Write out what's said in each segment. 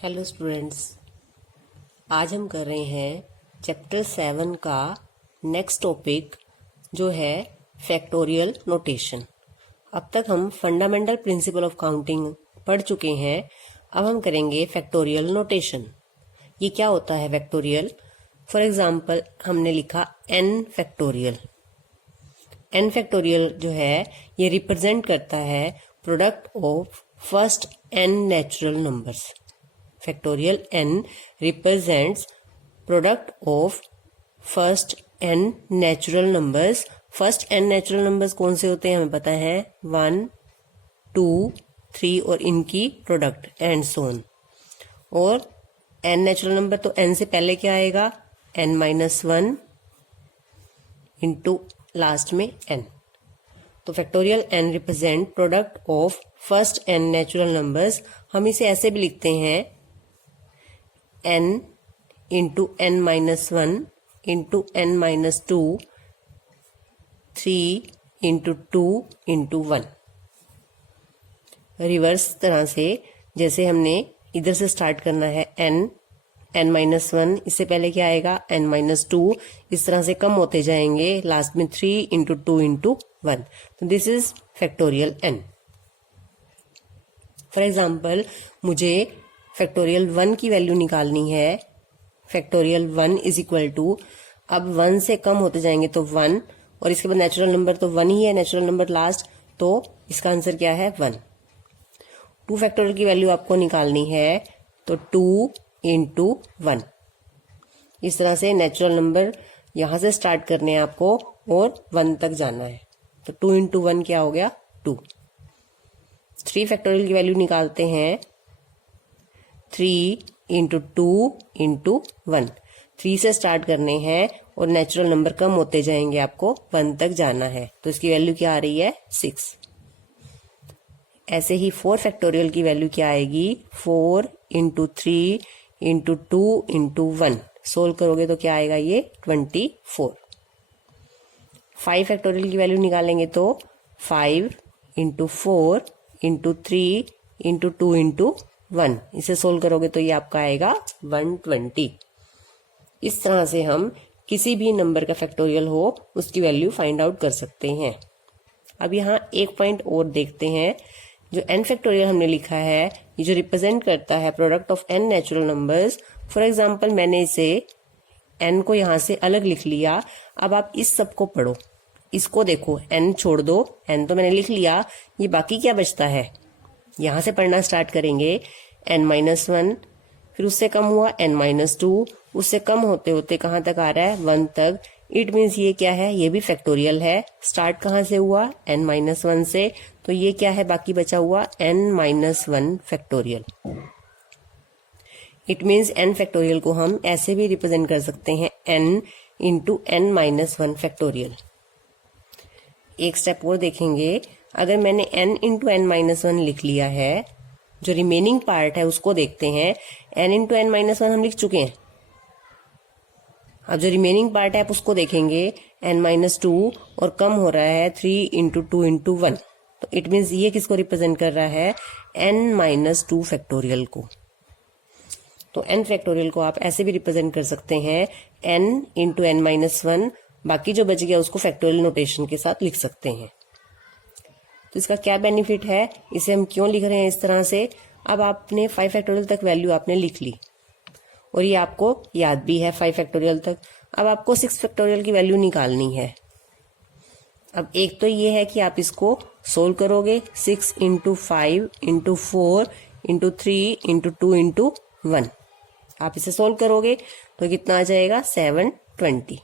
Hello students, आज हम कर रहे हैं चैप्टर 7 का नेक्स्ट टॉपिक जो है फैक्टोरियल नोटेशन। अब तक हम फंडामेंटल प्रिंसिपल ऑफ काउंटिंग पढ़ चुके हैं। अब हम करेंगे फैक्टोरियल नोटेशन। ये क्या होता है फैक्टोरियल? फॉर एग्जांपल हमने लिखा n फैक्टोरियल। n फैक्टोरियल जो है ये रिप्रेजेंट करता है product of first n natural numbers. Factorial n represents product of first n natural numbers. First n natural numbers कौन से होते हैं हमें पता है, 1, 2, 3 और इनकी प्रोडक्ट एंड so on। और n नेचुरल नंबर तो n से पहले क्या आएगा, n-1 इंटू लास्ट में n। तो factorial n represent product of first n natural numbers. हम इसे ऐसे भी लिखते हैं n into n-1 into n-2 3 into 2 into 1। Reverse तरह से जैसे हमने इधर से स्टार्ट करना है n-1, इससे पहले क्या आएगा n-2, इस तरह से कम होते जाएंगे, लास्ट में 3 इंटू 2 इंटू 1। तो this is factorial n। For example मुझे फैक्टोरियल 1 की वैल्यू निकालनी है। फैक्टोरियल 1 इज इक्वल टू, अब 1 से कम होते जाएंगे तो 1 और इसके बाद नेचुरल नंबर तो 1 ही है, नेचुरल नंबर लास्ट, तो इसका आंसर क्या है 1। 2 फैक्टोरियल की वैल्यू आपको निकालनी है तो 2 इंटू 1। इस तरह से नेचुरल नंबर यहां से स्टार्ट करने हैं आपको और 1 तक जाना है। तो 2 इंटू 1 क्या हो गया 2। 3 फैक्टोरियल की वैल्यू निकालते हैं 3 इंटू 2 इंटू 1। 3 से स्टार्ट करने हैं और नेचुरल नंबर कम होते जाएंगे, आपको 1 तक जाना है, तो इसकी वैल्यू क्या आ रही है 6। ऐसे ही 4 फैक्टोरियल की वैल्यू क्या आएगी, 4 इंटू 3 इंटू 2 इंटू 1। सोल्व करोगे तो क्या आएगा ये 24। 5 फैक्टोरियल की वैल्यू निकालेंगे तो 5 इंटू 4 इंटू 3 इंटू 2 इंटू 1। इसे सोल्व करोगे तो ये आपका आएगा 120। इस तरह से हम किसी भी नंबर का फैक्टोरियल हो उसकी वैल्यू फाइंड आउट कर सकते हैं। अब यहाँ एक पॉइंट और देखते हैं। जो n फैक्टोरियल हमने लिखा है ये जो रिप्रेजेंट करता है product of n natural numbers. For example मैंने इसे n को यहाँ से अलग लिख लिया। अब आप इस सब को पढ़ो, इसको देखो, n छोड़ दो, n तो मैंने लिख लिया, ये बाकी क्या बचता है, यहां से पढ़ना स्टार्ट करेंगे n-1, फिर उससे कम हुआ n-2, उससे कम होते होते कहां तक आ रहा है 1 तक। इट मीन्स ये क्या है, ये भी फैक्टोरियल है। स्टार्ट कहां से हुआ n-1 से, तो ये क्या है बाकी बचा हुआ n-1 factorial. It means n factorial को हम ऐसे भी रिप्रेजेंट कर सकते हैं n इंटू n-1 फैक्टोरियल। एक स्टेप और देखेंगे, अगर मैंने n इंटू n-1 लिख लिया है, जो रिमेनिंग पार्ट है उसको देखते हैं। n इंटू n-1 हम लिख चुके हैं। अब जो रिमेनिंग पार्ट है आप उसको देखेंगे, n-2 और कम हो रहा है 3 इंटू 2 इंटू 1। तो इट मीन्स ये किसको रिप्रेजेंट कर रहा है, n-2 फैक्टोरियल को। तो n फैक्टोरियल को आप ऐसे भी रिप्रेजेंट कर सकते हैं n इंटू n-1, बाकी जो बच गया उसको फैक्टोरियल नोटेशन के साथ लिख सकते हैं। तो इसका क्या बेनिफिट है, इसे हम क्यों लिख रहे हैं इस तरह से। अब आपने 5 फैक्टोरियल तक वैल्यू आपने लिख ली और ये आपको याद भी है 5 फैक्टोरियल तक। अब आपको 6 फैक्टोरियल की वैल्यू निकालनी है। अब एक तो ये है कि आप इसको सोल्व करोगे, 6 into 5 into 4 into 3 into 2 into 1। आप इसे सोल्व करोगे तो कितना आ जाएगा 720।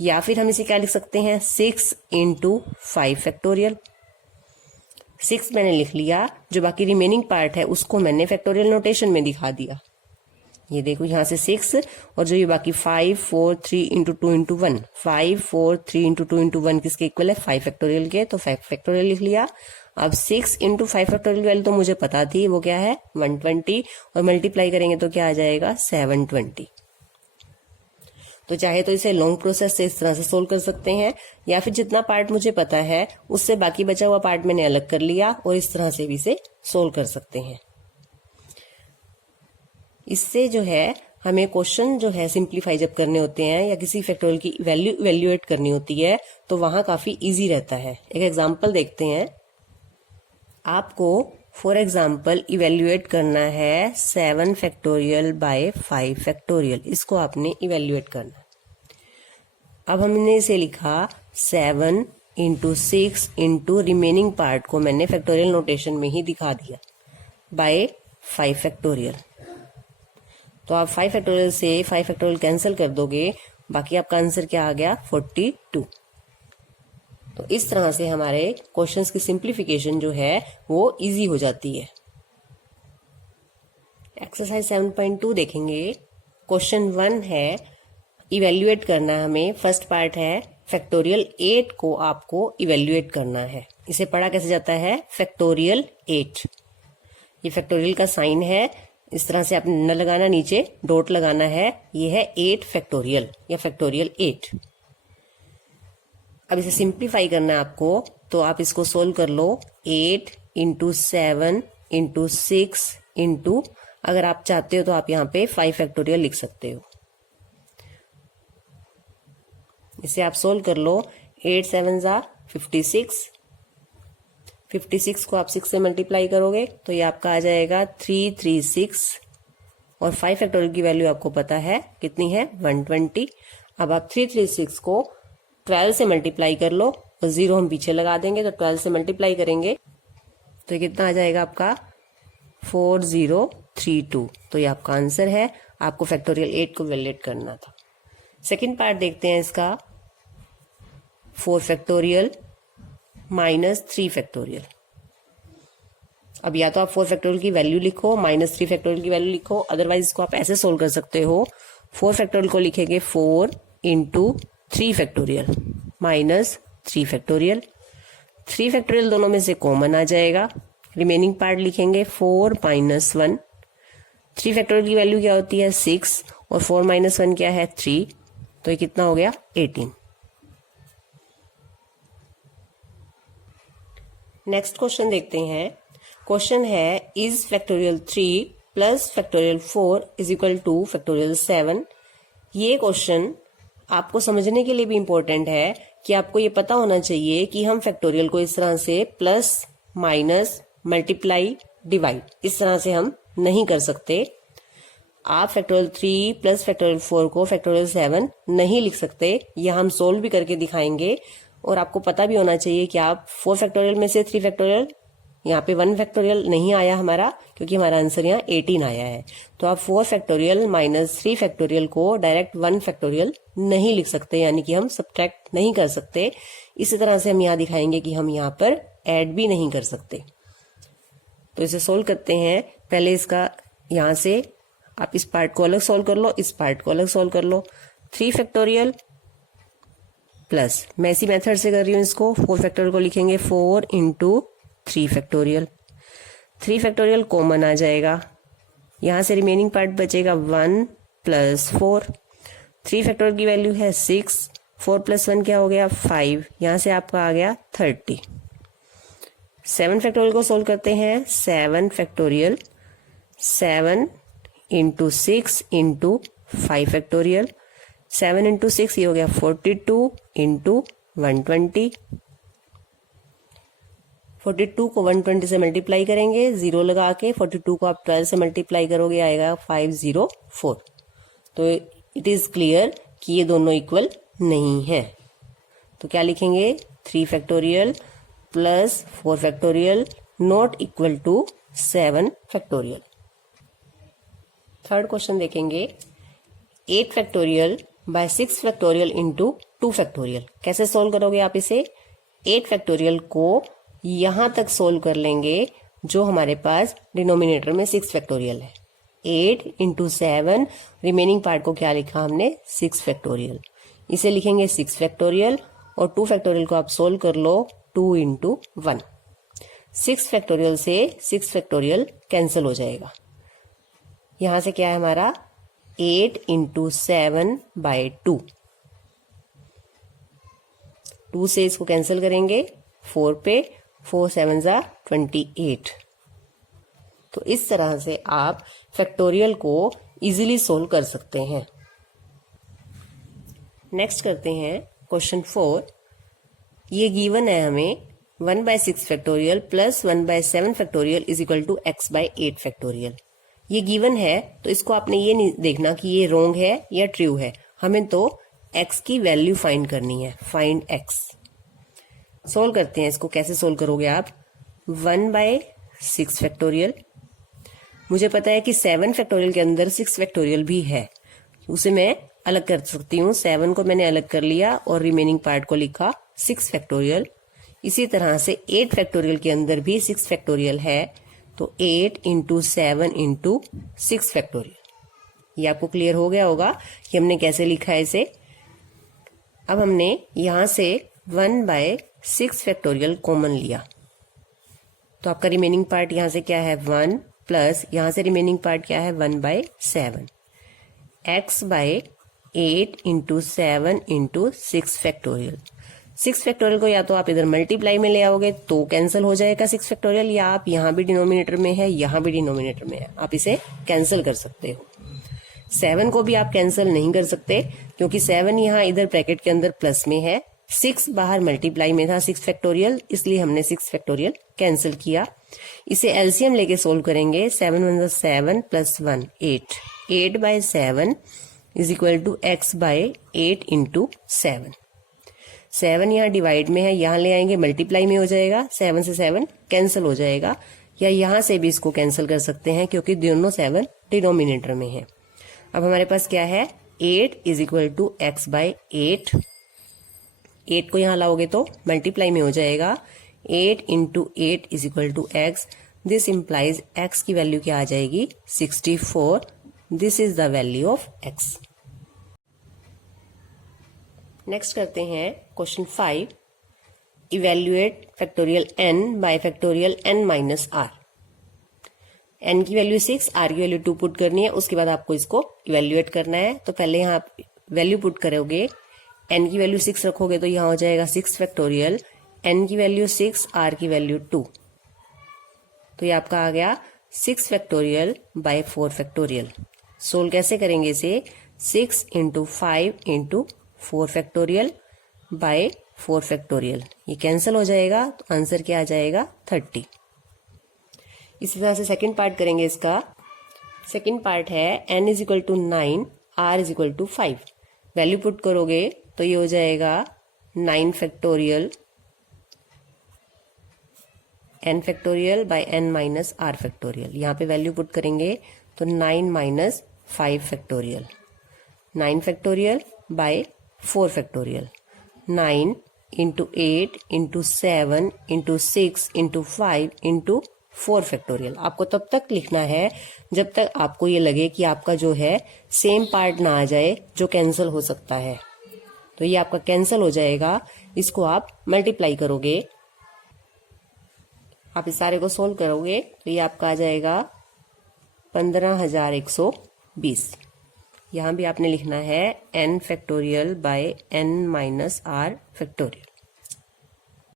या फिर हम इसे क्या लिख सकते हैं, 6 इंटू 5 फैक्टोरियल। 6 मैंने लिख लिया, जो बाकी रिमेनिंग पार्ट है उसको मैंने फैक्टोरियल नोटेशन में दिखा दिया। ये देखो यहाँ से 6 और जो ये बाकी 5 4 3 इंटू 2 इंटू 1, 5 4 3 इंटू 2 इंटू 1 किसके इक्वल है 5 फैक्टोरियल के, तो 5 फैक्टोरियल लिख लिया। अब 6 इंटू 5 फैक्टोरियल वैल्यू तो मुझे पता थी, वो क्या है 120, और मल्टीप्लाई करेंगे तो क्या आ जाएगा 720। तो चाहे तो इसे लॉन्ग प्रोसेस से इस तरह से सोल्व कर सकते हैं, या फिर जितना पार्ट मुझे पता है उससे बाकी बचा हुआ पार्ट मैंने अलग कर लिया और इस तरह से भी इसे सोल्व कर सकते हैं। इससे जो है हमें क्वेश्चन जो है सिंप्लीफाई जब करने होते हैं या किसी फैक्टोरियल की वैल्यू इवेल्युएट करनी होती है तो वहां काफी इजी रहता है। एक एग्जांपल देखते हैं। आपको फॉर एग्जांपल इवेल्युएट करना है 7 फैक्टोरियल बाय 5 फैक्टोरियल, इसको आपने इवेल्युएट करना। अब हमने इसे लिखा 7 इंटू 6 इंटू रिमेनिंग पार्ट को मैंने फैक्टोरियल नोटेशन में ही दिखा दिया बाय 5 फैक्टोरियल। तो आप 5 फैक्टोरियल से 5 फैक्टोरियल कैंसिल कर दोगे, बाकी आपका आंसर क्या आ गया 42। तो इस तरह से हमारे क्वेश्चंस की सिंप्लीफिकेशन जो है वो इजी हो जाती है। एक्सरसाइज 7.2 देखेंगे। क्वेश्चन 1 है, इवेल्युएट करना हमें। फर्स्ट पार्ट है फैक्टोरियल 8 को आपको इवेल्युएट करना है। इसे पढ़ा कैसे जाता है, फैक्टोरियल 8। ये फैक्टोरियल का साइन है, इस तरह से आपने न लगाना, नीचे डॉट लगाना है। ये है 8 फैक्टोरियल या फैक्टोरियल 8। अब इसे सिंप्लीफाई करना है आपको, तो आप इसको सोल्व कर लो। 8 इंटू 7 इंटू 6 इंटू, अगर आप चाहते हो तो आप यहाँ पे 5 फैक्टोरियल लिख सकते हो। इसे आप सोल्व कर लो। 8 7 जा 56, 56 को आप 6 से मल्टीप्लाई करोगे तो ये आपका आ जाएगा 336 और 5 फैक्टोरियल की वैल्यू आपको पता है कितनी है, 120। अब आप 336 को 12 से मल्टीप्लाई कर लो और 0 हम पीछे लगा देंगे, तो 12 से मल्टीप्लाई करेंगे तो ये कितना आ जाएगा आपका 4032। तो ये आपका आंसर है। आपको फैक्टोरियल 8 को वैल्यूएट करना था। सेकेंड पार्ट देखते हैं इसका। 4 फैक्टोरियल माइनस 3 फैक्टोरियल। अब या तो आप 4 फैक्टोरियल की वैल्यू लिखो, माइनस 3 फैक्टोरियल की वैल्यू लिखो, अदरवाइज इसको आप ऐसे सोल्व कर सकते हो। 4 फैक्टोरियल को लिखेंगे 4 into 3 factorial minus 3 factorial. 3 factorial दोनों में से कॉमन आ जाएगा, रिमेनिंग पार्ट लिखेंगे 4 माइनस 1। 3 फैक्टोरियल की वैल्यू क्या होती है 6 और 4 माइनस 1 क्या है 3, तो ये कितना हो गया 18। नेक्स्ट क्वेश्चन देखते हैं। क्वेश्चन है, is factorial 3 plus factorial 4 is equal two factorial 7। ये क्वेश्चन आपको समझने के लिए भी इंपॉर्टेंट है कि आपको ये पता होना चाहिए कि हम फैक्टोरियल को इस तरह से प्लस माइनस मल्टीप्लाई डिवाइड इस तरह से हम नहीं कर सकते। आप फैक्टोरियल 3 प्लस फैक्टोरियल 4 को फैक्टोरियल 7 नहीं लिख सकते। यह हम सोल्व भी करके दिखाएंगे। और आपको पता भी होना चाहिए कि आप 4 फैक्टोरियल में से 3 फैक्टोरियल, यहाँ पे 1 फैक्टोरियल नहीं आया हमारा, क्योंकि हमारा आंसर यहाँ 18 आया है। तो आप 4 फैक्टोरियल माइनस 3 फैक्टोरियल को डायरेक्ट 1 फैक्टोरियल नहीं लिख सकते, यानी कि हम सब्ट्रैक्ट नहीं कर सकते। इसी तरह से हम यहाँ दिखाएंगे कि हम यहाँ पर ऐड भी नहीं कर सकते। तो इसे सोल्व करते हैं। पहले इसका यहाँ से आप इस पार्ट को अलग सोल्व कर लो, इस पार्ट को अलग सोल्व कर लो। 3 फैक्टोरियल प्लस, मैं इसी मेथड से कर रही हूँ इसको। 4 फैक्टोरियल को लिखेंगे 4 इंटू 3 फैक्टोरियल। 3 फैक्टोरियल कॉमन आ जाएगा, यहाँ से रिमेनिंग पार्ट बचेगा 1 प्लस 4। 3 फैक्टोरियल की वैल्यू है 6, 4 प्लस 1 क्या हो गया 5, यहाँ से आपका आ गया 30। 7 फैक्टोरियल को सोल्व करते हैं। 7 factorial 7 into 6 into 5 factorial. 7 into 6 ये हो गया 42 इंटू 120। 42 को 120 से मल्टीप्लाई करेंगे 0 लगा के। 42 को आप 12 से मल्टीप्लाई करोगे आएगा 504। तो इट इज क्लियर कि ये दोनों इक्वल नहीं है। तो क्या लिखेंगे 3 factorial plus 4 factorial not equal to 7 factorial. Third question देखेंगे। 8 factorial by 6 factorial into 2 factorial. कैसे सोल्व करोगे आप इसे? 8 फैक्टोरियल को यहां तक सोल्व कर लेंगे जो हमारे पास डिनोमिनेटर में 6 फैक्टोरियल है। 8 इंटू 7, रिमेनिंग पार्ट को क्या लिखा हमने 6 फैक्टोरियल। इसे लिखेंगे 6 फैक्टोरियल और 2 फैक्टोरियल को आप सोल्व कर लो 2 इंटू 1। 6 फैक्टोरियल से 6 फैक्टोरियल कैंसिल हो जाएगा। यहां से क्या है हमारा 8 इंटू 7 बाय 2। 2 से इसको कैंसिल करेंगे 4 पे, 4 7 जा 28। तो इस तरह से आप फैक्टोरियल को इजीली सोल्व कर सकते हैं। नेक्स्ट करते हैं क्वेश्चन 4। ये गिवन है हमें 1/6 factorial plus 1/7 factorial is equal to x by 8 factorial. ये गिवन है तो इसको आपने ये नहीं देखना कि ये रॉन्ग है या ट्रू है, हमें तो x की वैल्यू फाइंड करनी है। Find x। सोल्व करते हैं इसको। कैसे सोल्व करोगे आप? 1/6 फैक्टोरियल, मुझे पता है कि 7 फैक्टोरियल के अंदर 6 फैक्टोरियल भी है, उसे मैं अलग कर सकती हूँ। 7 को मैंने अलग कर लिया और रिमेनिंग पार्ट को लिखा 6 फैक्टोरियल। इसी तरह से 8 फैक्टोरियल के अंदर भी 6 फैक्टोरियल है, तो 8 इंटू 7 इंटू 6 फैक्टोरियल। ये आपको क्लियर हो गया होगा कि हमने कैसे लिखा है इसे। अब हमने यहां से 1/6 फैक्टोरियल कॉमन लिया, तो आपका रिमेनिंग पार्ट यहां से क्या है 1 प्लस यहां से रिमेनिंग पार्ट क्या है 1/7 x by 8 into 7 into 6 factorial. 6 factorial को या तो आप इधर मल्टीप्लाई में ले आओगे तो कैंसिल हो जाएगा 6 फैक्टोरियल, या आप यहां भी डिनोमिनेटर में है यहां भी डिनोमिनेटर में है, आप इसे कैंसिल कर सकते हो। 7 को भी आप कैंसिल नहीं कर सकते क्योंकि 7 यहां इधर ब्रैकेट के अंदर प्लस में है, 6 बाहर मल्टीप्लाई में था 6 फैक्टोरियल, इसलिए हमने 6 फैक्टोरियल कैंसिल किया। इसे एलसीएम लेके सोल्व करेंगे। 7 1 7 plus 1 8, 8/7 is equal to x by 8 into 7। 7 यहाँ डिवाइड में है, यहाँ ले आएंगे मल्टीप्लाई में हो जाएगा, 7 से 7 कैंसिल हो जाएगा, या यहाँ से भी इसको कैंसिल कर सकते हैं क्योंकि दोनों 7 डिनोमिनेटर में है। अब हमारे पास क्या है 8 is equal to x by 8। 8 को यहाँ लाओगे तो मल्टीप्लाई में हो जाएगा, 8 into 8 is equal to x। This implies x की वैल्यू क्या आ जाएगी 64। This is the value of x। Next करते हैं question 5। Evaluate factorial n by factorial n minus r। n की वैल्यू 6, r की वैल्यू 2 पुट करनी है, उसके बाद आपको इसको इवेल्युएट करना है। तो पहले यहाँ आप वैल्यू पुट करोगे, n की वैल्यू 6 रखोगे तो यहाँ हो जाएगा 6 फैक्टोरियल, n की वैल्यू 6, r की वैल्यू 2, तो ये आपका आ गया 6 फैक्टोरियल बाय 4 फैक्टोरियल। सोल्व कैसे करेंगे इसे? 6 into 5 into 4 factorial by 4 factorial, ये कैंसिल हो जाएगा तो आंसर क्या आ जाएगा 30। इसी तरह से सेकंड पार्ट करेंगे इसका। सेकंड पार्ट है n is equal to 9, r is equal to 5। Value put करोगे तो ये हो जाएगा 9 factorial n factorial by n minus r factorial. यहाँ पे वैल्यू पुट करेंगे तो 9 minus 5 factorial, 9 factorial by 4 factorial. 9 into 8 into 7 into 6 into 5 into 4 factorial. आपको तब तक लिखना है जब तक आपको ये लगे कि आपका जो है सेम पार्ट ना आ जाए जो कैंसिल हो सकता है। तो ये आपका कैंसिल हो जाएगा, इसको आप मल्टीप्लाई करोगे, आप इस सारे को सोल्व करोगे तो ये आपका आ जाएगा 15,120। यहाँ भी आपने लिखना है n factorial by n minus r factorial.